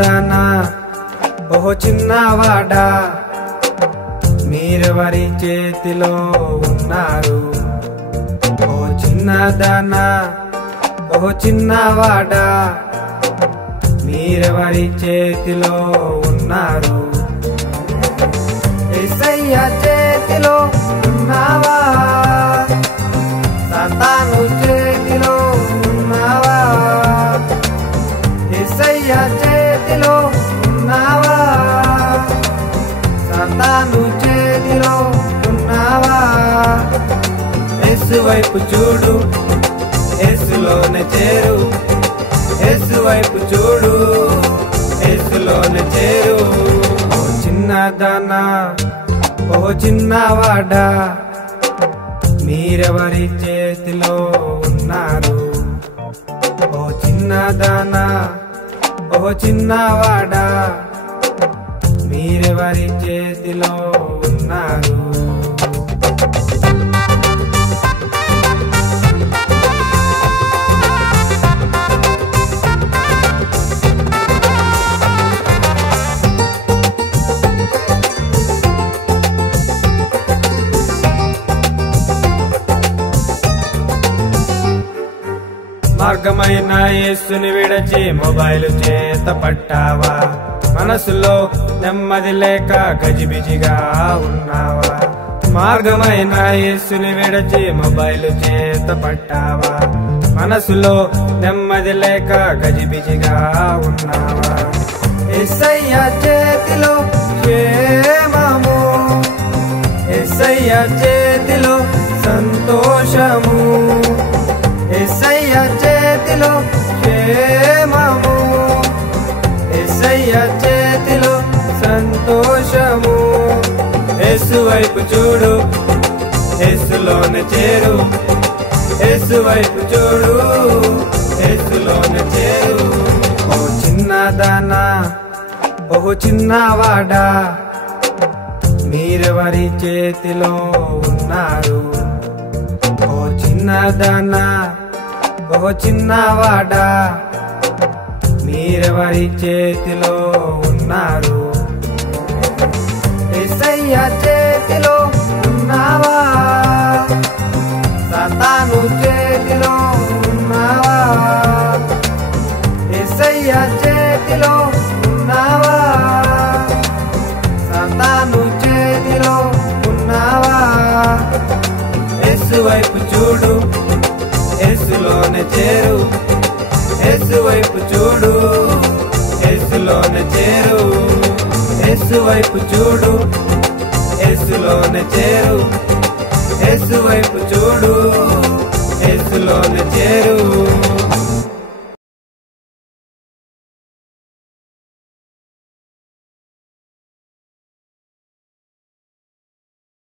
చిన్నదానా ఓహో చిన్నవాడా మీరెవరి చేతిలో ఉన్నారు ఓ చిన్నదానా ఓహో చిన్నవాడా మీరెవరి చేతిలో ఉన్నారు యేసయ్య చేతిలో ఉన్నావా సాతాను చేతిలో ఉన్నావా యేసయ్య చేతిలో ఉన్నావా సాతాను చేతిలో ఉన్నావా యేసు వైపు చూడు యేసులోనే చేరు యేసు వైపు చూడు యేసులోనే చేరు ఓ చిన్నదానా ఓ చిన్నవాడా మీరెవరి చేతిలో ఉన్నారు ఓ చిన్నదానా ఓ చిన్నవాడా మీరెవరి చేతిలో ఉన్నారు మార్గమైన యేసుని విడచి మొబైల్ చేత పట్టావా మనసులో నెమ్మది లేక గజిబిజిగా ఉన్నావా మార్గమైన యేసుని విడచి మొబైల్ చేత పట్టావా మనసులో నెమ్మది లేక గజిబిజిగా ఉన్నావా యేసయ్య చేతిలో క్షేమము యేసయ్య చేతిలో సంతోషము యేసయ్య చేతిలో క్షేమము యేసయ్య చేతిలో సంతోషము యేసు వైపు చూడు యేసులోనే చేరు యేసు వైపు చూడు యేసులోనే చేరు ఓ చిన్నదానా ఓ చిన్నవాడా మీరెవరి చేతిలో ఉన్నారు ఓ చిన్నదానా ఓ చిన్నవాడా మీరెవరి చేతిలో ఉన్నారు యేసయ్య చేతిలో ఉన్నావా సాతాను చేతిలో ఉన్నావా యేసయ్య చేతిలో ఉన్నావా సాతాను చేతిలో ఉన్నావా యేసు వైపు చూడు యేసులోనే చేరు యేసు వైపు చూడు యేసులోనే చేరు యేసు వైపు చూడు యేసులోనే చేరు యేసు వైపు చూడు యేసులోనే చేరు